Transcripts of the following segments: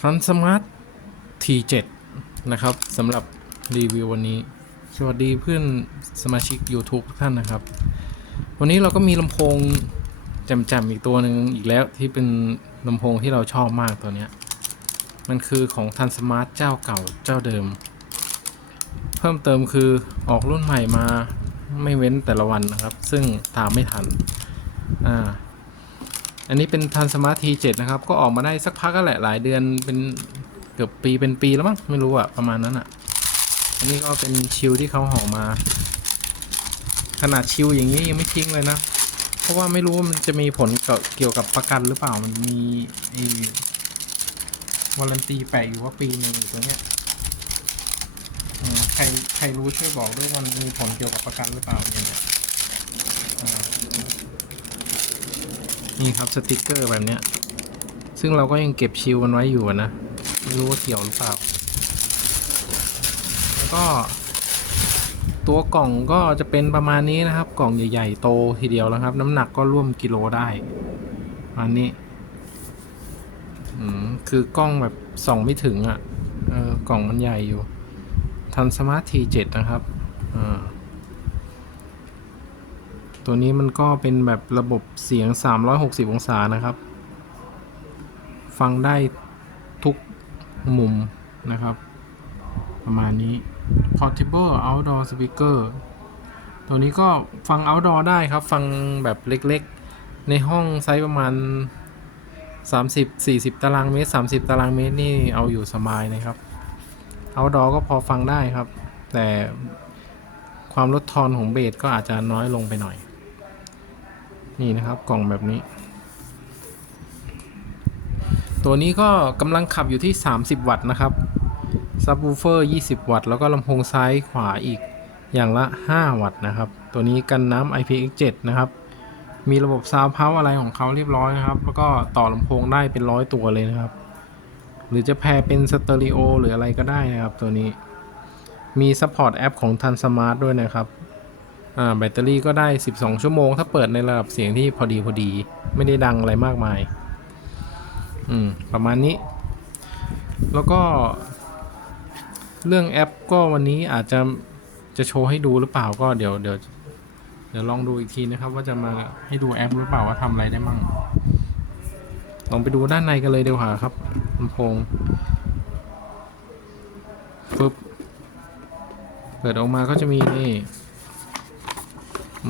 Transmart T7 นะครับสำหรับรีวิววันนี้ สวัสดีเพื่อนสมาชิก YouTube ทุกท่านนะครับ วันนี้เราก็มีลำโพงแจ่มๆอีกตัวหนึ่งอีกแล้วที่เป็นลำโพงที่เราชอบมากตัวเนี้ยมันคือของ Transmart เจ้าเก่าเจ้าเดิม เพิ่มเติมคือออกรุ่นใหม่มาไม่เว้นแต่ละวันนะครับ ซึ่งตามไม่ทัน อ่า อันนี้เป็นทันสมาร์ททีเจ็ดนะครับ ก็ออกมาได้สักพักก็แหละหลายเดือนเป็นเกือบปีเป็นปีแล้วมั้งไม่รู้อะประมาณนั้นอะอันนี้ก็เป็นชิลที่เขาห่อมา ขนาดชิลอย่างนี้ยังไม่ทิ้งเลยนะ เพราะว่าไม่รู้ว่ามันจะมีผลเกี่ยวกับประกันหรือเปล่ามันมีไอ้วารันตีแปะอยู่ว่าปีหนึ่งอยู่ตัวเนี้ยใครใครรู้ช่วยบอกด้วยว่ามันมีผลเกี่ยวกับประกันหรือเปล่าเนี่ย นี่ครับสติกเกอร์แบบเนี้ย ซึ่งเราก็ยังเก็บชิลมันไว้อยู่นะ ไม่รู้ว่าเกี่ยวหรือเปล่า แล้วก็ ตัวกล่องก็จะเป็นประมาณนี้นะครับ กล่องใหญ่ๆโตทีเดียวแล้วครับ น้ำหนักก็ร่วมกิโลได้ประมาณนี้คือกล้องแบบส่องไม่ถึงอะ่ะกล่องมันใหญ่อยู่ทันสมาร์ททีเจ็ดนะครับอ่า ตัวนี้มันก็เป็นแบบระบบเสียง 360 องศานะครับ ฟังได้ทุกมุมนะครับ ประมาณนี้ portable outdoor speaker ตัวนี้ก็ฟัง outdoor ได้ครับ ฟังแบบเล็กๆ ในห้องไซส์ประมาณ 30-40 ตารางเมตร 30 ตารางเมตรนี่เอาอยู่สบายนะครับ outdoor ก็พอฟังได้ครับ แต่ความลดทอนของเบสก็อาจจะน้อยลงไปหน่อย นี่นะครับกล่องแบบนี้ ตัวนี้ก็กำลังขับอยู่ที่ 30 วัตต์นะครับซับวูเฟอร์ 20 วัตต์ แล้วก็ลำโพงซ้ายขวาอีกอย่างละ 5 วัตต์นะครับ ตัวนี้กันน้ำ IPX7 นะครับ มีระบบซาวเพาอะไรของเขาเรียบร้อยนะครับ แล้วก็ต่อลำโพงได้เป็นร้อยตัวเลยนะครับ หรือจะแพรเป็นสเตอริโอหรืออะไรก็ได้นะครับตัวนี้ มีซัพพอร์ตแอปของทันสมาร์ทด้วยนะครับ อ่าแบตเตอรี่ก็ได้ 12 ชั่วโมง ถ้าเปิดในระดับเสียงที่พอดีพอดี ไม่ได้ดังอะไรมากมาย อืม ประมาณนี้ แล้วก็ เรื่องแอปก็วันนี้อาจจะจะโชว์ให้ดูหรือเปล่าก็เดี๋ยวเดี๋ยวเดี๋ยวลองดูอีกทีนะครับ ว่าจะมาให้ดูแอปหรือเปล่าว่าทำอะไรได้มั่งลองไปดูด้านในกันเลยเดี๋ยวหาครับลำโพงปึ๊บเปิดออกมาก็จะมีนี่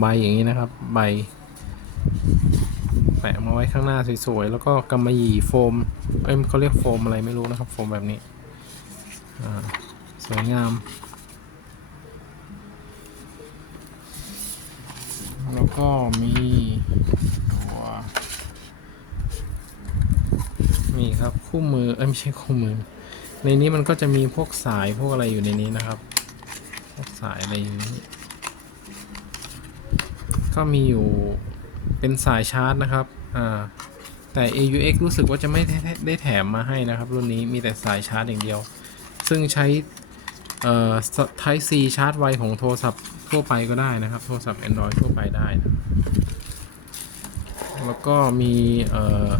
ใบอย่างนี้นะครับ ใบ แปะมาไว้ข้างหน้าสวยๆ แล้วก็กำมะหยี่โฟม เอ้ยเขาเรียกโฟมอะไรไม่รู้นะครับ โฟมแบบนี้ สวยงาม แล้วก็มีตัวมีครับคู่มือ เอ้ยไม่ใช่คู่มือ ในนี้มันก็จะมีพวกสายพวกอะไรอยู่ในนี้นะครับ พวกสายอะไรอย่างนี้ ก็มีอยู่เป็นสายชาร์จนะครับ อ่า แต่ AUX รู้สึกว่าจะไม่ได้แถมมาให้นะครับ รุ่นนี้มีแต่สายชาร์จอย่างเดียว ซึ่งใช้ เอ่อ Type C ชาร์จไวของโทรศัพท์ทั่วไปก็ได้นะครับ โทรศัพท์ Android ทั่วไปได้นะแล้วก็มี เอ่อ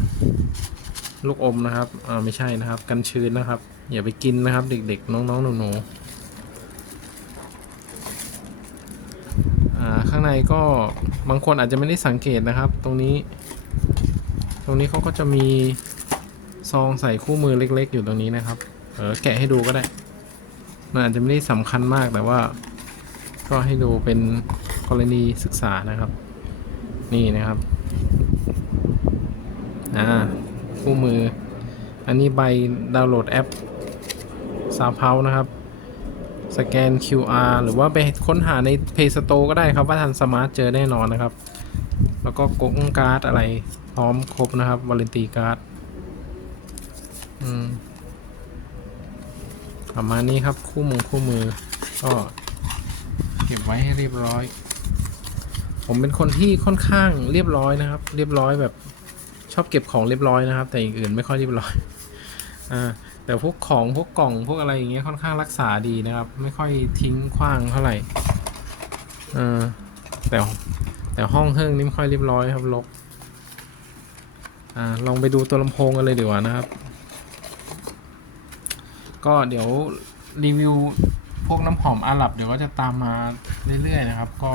ลูกอมนะครับ อ่า ไม่ใช่นะครับ กันชื้นนะครับ อย่าไปกินนะครับ เด็กๆ น้องๆหนูๆ อ่า ข้างในก็บางคนอาจจะไม่ได้สังเกตนะครับ ตรงนี้ ตรงนี้เขาก็จะมีซองใส่คู่มือเล็ก ๆ อยู่ตรงนี้นะครับ เออแกะให้ดูก็ได้ มันอาจจะไม่ได้สำคัญมากแต่ว่า ก็ให้ดูเป็นกรณีศึกษานะครับ นี่นะครับอ่าคู่มือ อันนี้ใบดาวน์โหลดแอปซาวเพานะครับ สแกน QR หรือว่าไปค้นหาใน Play Store ก็ได้ครับว่าทันสมาร์ทเจอแน่นอนนะครับ แล้วก็กงการ์ดอะไรพร้อมครบนะครับวาเลนตีการ์ดอืมประมาณนี้ครับคู่มือคู่มือ ก็เก็บไว้ให้เรียบร้อย ผมเป็นคนที่ค่อนข้างเรียบร้อยนะครับ เรียบร้อยแบบชอบเก็บของเรียบร้อยนะครับ แต่อย่างอื่นไม่ค่อยเรียบร้อย อ่า แต่พวกของพวกกล่องพวกอะไรอย่างเงี้ยค่อนข้างรักษาดีนะครับ ไม่ค่อยทิ้งขว้างเท่าไหร่เออแต่แต่ห้องเครื่องนี่ไม่ค่อยเรียบร้อยครับลกอ่าลองไปดูตัวลำโพงกันเลยดีกว่านะครับ ก็เดี๋ยวรีวิวพวกน้ำหอมอาหรับเดี๋ยวก็จะตามมาเรื่อยๆนะครับ ก็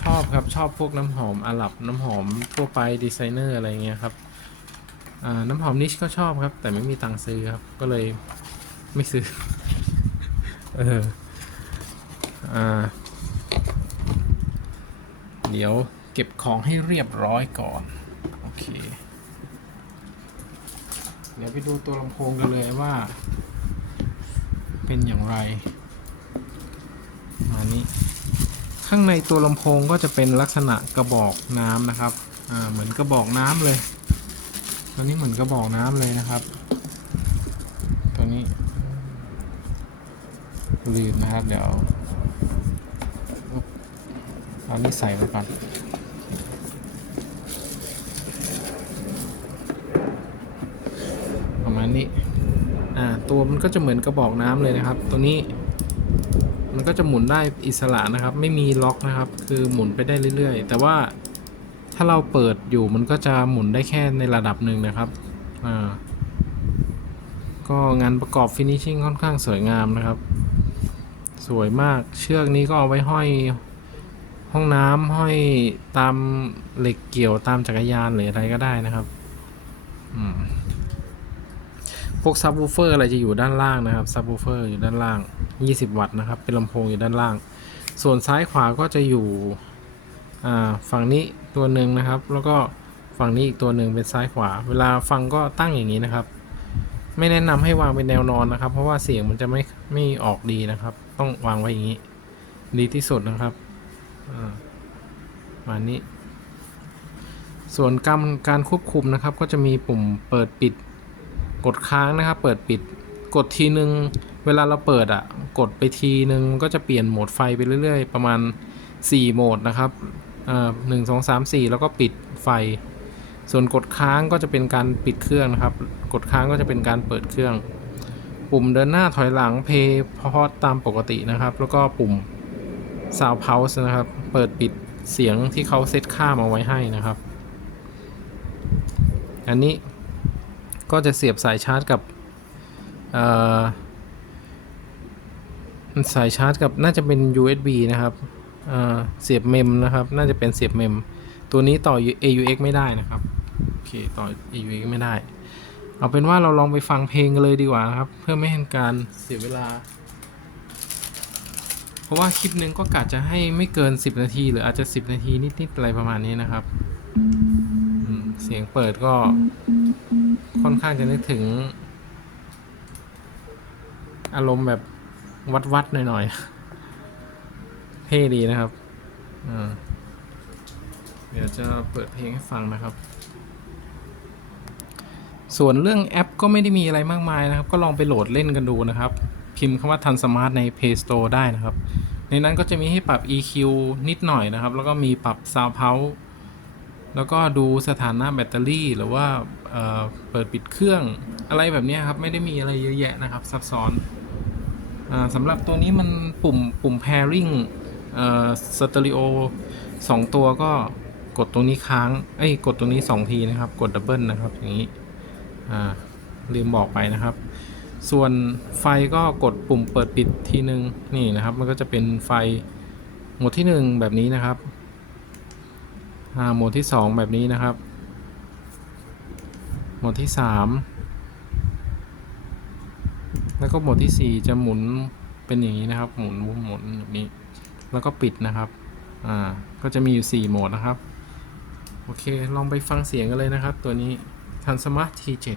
ชอบครับชอบพวกน้ำหอมอาหรับน้ำหอมทั่วไปดีไซเนอร์อะไรเงี้ยครับ น้ำหอมนิชก็ชอบครับ แต่ไม่มีตังค์ซื้อครับ ก็เลยไม่ซื้อ เออ อ่า เดี๋ยวเก็บของให้เรียบร้อยก่อน โอเค เดี๋ยวไปดูตัวลำโพงกันเลยว่า เป็นอย่างไร มานี้ ข้างในตัวลำโพงก็จะเป็นลักษณะกระบอกน้ำนะครับ อ่า เหมือนกระบอกน้ำเลย ตัวนี้เหมือนกระบอกน้ำเลยนะครับ ตัวนี้ลืมนะครับ เดี๋ยวเอานี่ใส่ไปก่อนประมาณนี้ อ่า ตัวมันก็จะเหมือนกระบอกน้ำเลยนะครับ ตัวนี้ มันก็จะหมุนได้อิสระนะครับ ไม่มีล็อกนะครับ คือหมุนไปได้เรื่อย ๆ แต่ว่า ถ้าเราเปิดอยู่มันก็จะหมุนได้แค่ในระดับหนึ่งนะครับ อ่า ก็งานประกอบฟินิชชิ่งค่อนข้างสวยงามนะครับ สวยมาก เชือกนี้ก็เอาไว้ห้อยห้องน้ำห้อยตามเหล็กเกี่ยวตามจักรยานหรืออะไรก็ได้นะครับ อืมพวกซับวูเฟอร์อะไรจะอยู่ด้านล่างนะครับซับวูเฟอร์อยู่ด้านล่าง 20 วัตต์นะครับ เป็นลำโพงอยู่ด้านล่าง ส่วนซ้ายขวาก็จะอยู่ ฝั่งนี้ตัวหนึ่งนะครับ แล้วก็ฝั่งนี้อีกตัวหนึ่งเป็นซ้ายขวา เวลาฟังก็ตั้งอย่างนี้นะครับ ไม่แนะนำให้วางเป็นแนวนอนนะครับ เพราะว่าเสียงมันจะไม่ไม่ออกดีนะครับ ต้องวางไว้อย่างนี้ ดีที่สุดนะครับมานี้ ส่วนการการควบคุมนะครับ ก็จะมีปุ่มเปิดปิด กดค้างนะครับ เปิดปิด กดทีนึง เวลาเราเปิดอะ กดไปทีนึงมันก็จะเปลี่ยนโหมดไฟไปเรื่อย ๆ ประมาณ 4 โหมดนะครับ หนึ่งสองสามสี่แล้วก็ปิดไฟ ส่วนกดค้างก็จะเป็นการปิดเครื่องนะครับ กดค้างก็จะเป็นการเปิดเครื่อง ปุ่มเดินหน้าถอยหลังเพย์พอตามปกตินะครับ แล้วก็ปุ่ม Sound Pulse นะครับ เปิดปิดเสียงที่เขาเซตค่ามาไว้ให้นะครับ อันนี้ก็จะเสียบสายชาร์จกับสายชาร์จกับน่าจะเป็น USB นะครับ เสียบเมมนะครับ น่าจะเป็นเสียบเมม ตัวนี้ต่อ AUX ไม่ได้นะครับ โอเค ต่อ AUX ไม่ได้ เอาเป็นว่าเราลองไปฟังเพลงกันเลยดีกว่านะครับ เพื่อไม่ให้การเสียเวลา เพราะว่าคลิปหนึ่งก็กะจะให้ไม่เกิน 10 นาที หรืออาจจะ 10 นาทีนิดๆอะไรประมาณนี้นะครับ เสียงเปิดก็ค่อนข้างจะนึกถึง อารมณ์แบบวัดๆหน่อยๆ ท่ดีนะครับเดี๋ยวจะเปิดเพลงให้ฟังนะครับ ส่วนเรื่องแอปก็ไม่ได้มีอะไรมากมายนะครับ ก็ลองไปโหลดเล่นกันดูนะครับ พิมพ์คำว่าทันสมาร์ทใน Play Store ได้นะครับ ในนั้นก็จะมีให้ปรับ EQ นิดหน่อยนะครับ แล้วก็มีปรับ Sound Pulse แล้วก็ดูสถานะแบตเตอรี่หรือว่าเเปิดปิดเครื่องอะไรแบบนี้ครับ ไม่ได้มีอะไรเยอะแยะนะครับ ซับซ้อนอสำหรับตัวนี้มันปุ่มปุ่ม pairing สเตอริโอสองตัวก็กดตรงนี้ค้าง เอ้ย กดตรงนี้2ทีนะครับ กดดับเบิลนะครับ อย่างนี้ อ่า ลืมบอกไปนะครับ ส่วนไฟก็กดปุ่มเปิดปิดทีนึง นี่นะครับ มันก็จะเป็นไฟโหมดที่ 1 แบบนี้นะครับ อ่า โหมดที่ 2 แบบนี้นะครับ โหมดที่ 3 แล้วก็โหมดที่ 4 จะหมุนเป็นอย่างนี้นะครับ หมุนหมุนหมุนแบบนี้ แล้วก็ปิดนะครับ อ่า ก็จะมีอยู่ 4 โหมดนะครับ โอเค ลองไปฟังเสียงกันเลยนะครับ ตัวนี้ทันสมาร์ท T7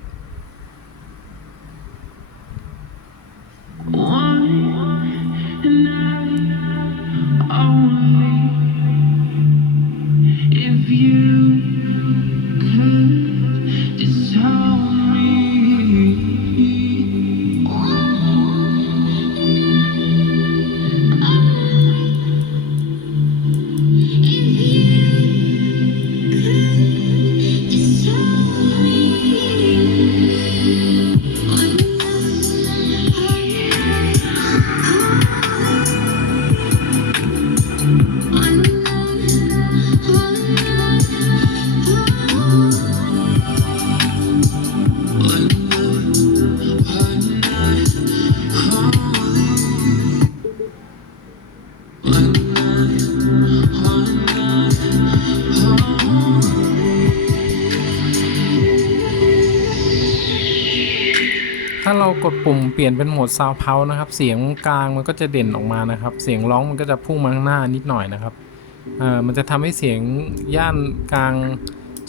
ถ้าเรากดปุ่มเปลี่ยนเป็นโหมดซาวเพานะครับ เสียงกลางมันก็จะเด่นออกมานะครับ เสียงร้องมันก็จะพุ่งมาข้างหน้านิดหน่อยนะครับอ่อมันจะทำให้เสียงย่านกลาง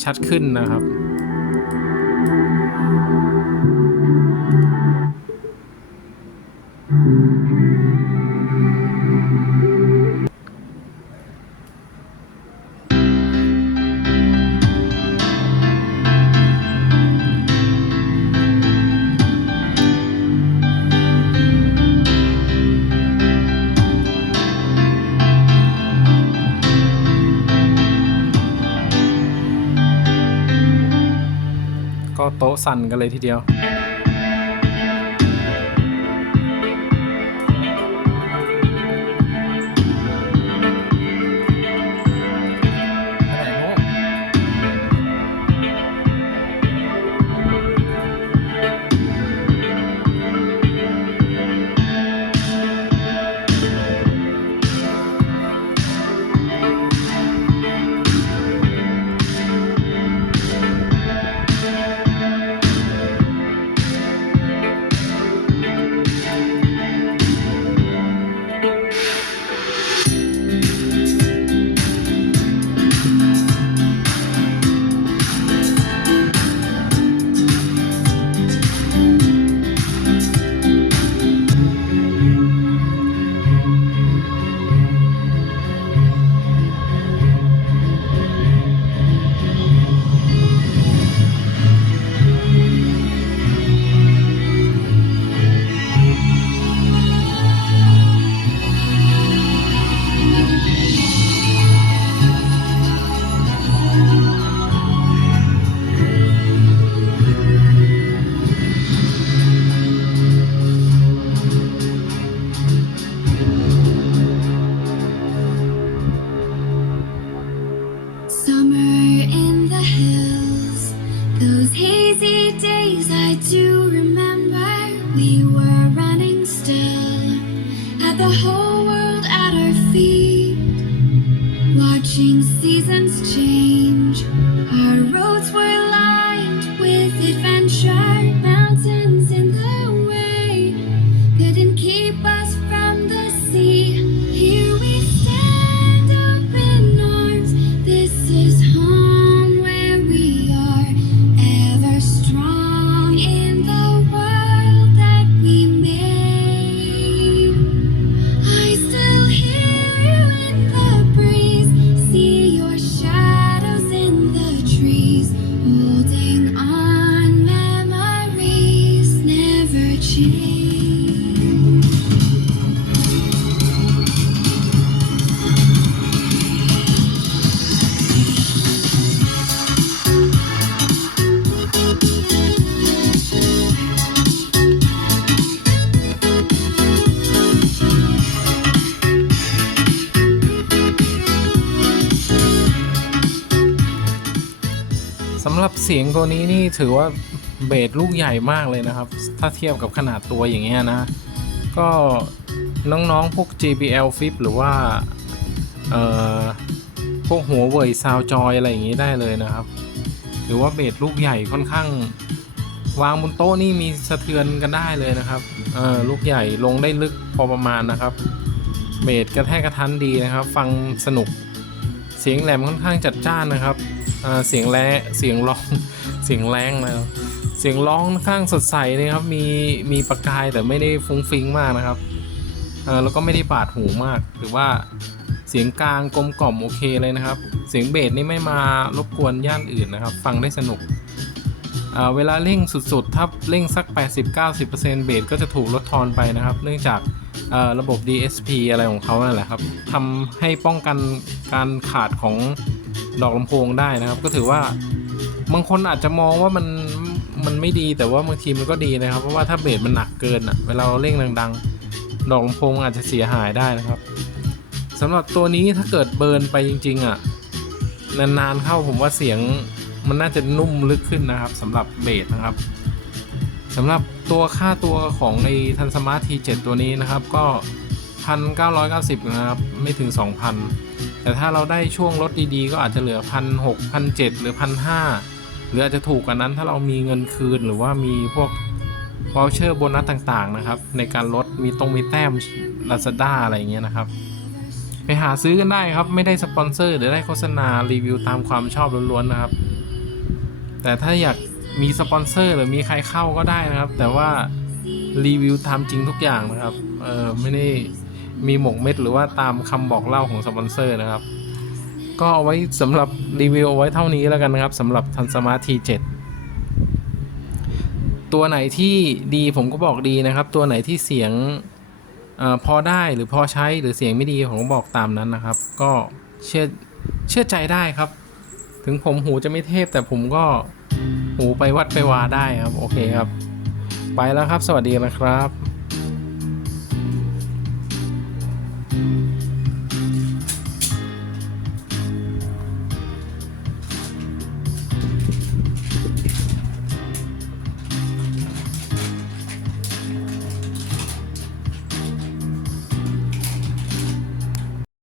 ชัดขึ้นนะครับ สั่นกันเลยทีเดียว เสียงตัวนี้นี่ถือว่าเบสลูกใหญ่มากเลยนะครับ ถ้าเทียบกับขนาดตัวอย่างเงี้ยนะ ก็น้องๆ พวก JBL Flip หรือว่า เอ่อ พวกหัวเว่ยซาวจอยอะไรอย่างงี้ได้เลยนะครับ หรือว่าเบสลูกใหญ่ค่อนข้าง วางบนโต๊ะนี่มีสะเทือนกันได้เลยนะครับ เออลูกใหญ่ลงได้ลึกพอประมาณนะครับ เบสกระแทกกระทันดีนะครับ ฟังสนุก เสียงแหลมค่อนข้างจัดจ้านนะครับ เสียงแร้เสียงร้องเสียงแรงนะครับเสียงร้องค่อนข้างสดใสนะครับ มีมีประกายแต่ไม่ได้ฟุ้งฟิ้งมากนะครับแล้วก็ไม่ได้บาดหูมากหรือว่าเสียงกลางกลมกล่อมโอเคเลยนะครับ เสียงเบสนี่ไม่มารบกวนย่านอื่นนะครับ ฟังได้สนุกเวลาเร่งสุดๆ ถ้าเร่งสัก 80-90%เบสก็จะถูกลดทอนไปนะครับ เนื่องจากระบบ DSP อะไรของเขานั่นแหละครับทำให้ป้องกันการขาดของ ดอกลำโพงได้นะครับ ก็ถือว่าบางคนอาจจะมองว่ามันมันไม่ดีแต่ว่าบางทีมันก็ดีนะครับ เพราะว่าถ้าเบสมันหนักเกินอะเวลาเราเร่งดังๆ ดอกลำโพงอาจจะเสียหายได้นะครับสำหรับตัวนี้ถ้าเกิดเบิร์นไปจริง ๆอะนานๆเข้าผมว่าเสียงมันน่าจะนุ่มลึกขึ้นนะครับสำหรับเบสนะครับสำหรับตัวค่าตัวของไอ้ทันสมาร์ท T7 ตัวนี้นะครับ ก็ 1,990 นะครับ ไม่ถึง 2,000 แต่ถ้าเราได้ช่วงลดดีๆ ก็อาจจะเหลือ1,600 1,700หรือ1,500หรืออาจจะถูกกว่านั้นถ้าเรามีเงินคืนหรือว่ามีพวกวอลเชอร์โบนัสต่างๆนะครับ ในการลดมีตรงมีแต้ม Lazada อะไรเงี้ยนะครับ ไปหาซื้อกันได้ครับ ไม่ได้สปอนเซอร์หรือได้โฆษณารีวิวตามความชอบล้วนๆนะครับ แต่ถ้าอยากมีสปอนเซอร์หรือมีใครเข้าก็ได้นะครับ แต่ว่ารีวิวตามจริงทุกอย่างนะครับ เออไม่ได้ มีหมกเม็ดหรือว่าตามคำบอกเล่าของสปอนเซอร์นะครับ ก็เอาไว้สำหรับรีวิวเอาไว้เท่านี้แล้วกันนะครับสำหรับทันสมาร์ท T7 ตัวไหนที่ดีผมก็บอกดีนะครับ ตัวไหนที่เสียงออพอได้หรือพอใช้หรือเสียงไม่ดีผมก็บอกตามนั้นนะครับ ก็เชื่อเชื่อใจได้ครับ ถึงผมหูจะไม่เทพแต่ผมก็หูไปวัดไปวาได้ครับ โอเคครับ ไปแล้วครับ สวัสดีนะครับ